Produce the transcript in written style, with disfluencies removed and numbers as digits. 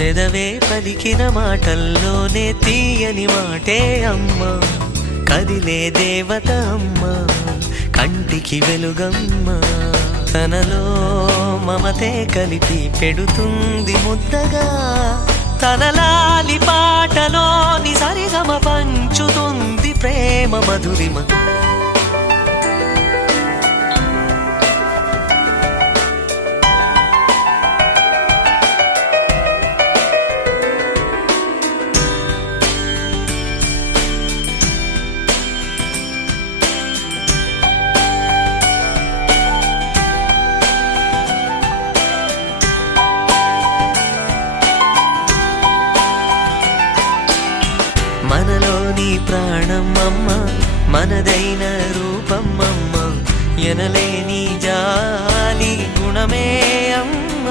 పెదవే పలికిన మాటల్లోనే తీయని మాటే అమ్మ, కదిలే దేవత అమ్మ, కంటికి వెలుగమ్మ. తనలో మమతే కలిపి పెడుతుంది ముద్దగా, తనలాలి పాటలోని సరిగమ పంచుతుంది ప్రేమ మధురిమ. మనలోని ప్రాణం అమ్మ, మనదైన రూపం అమ్మ, ఎనలేని జాలి గుణమే అమ్మ.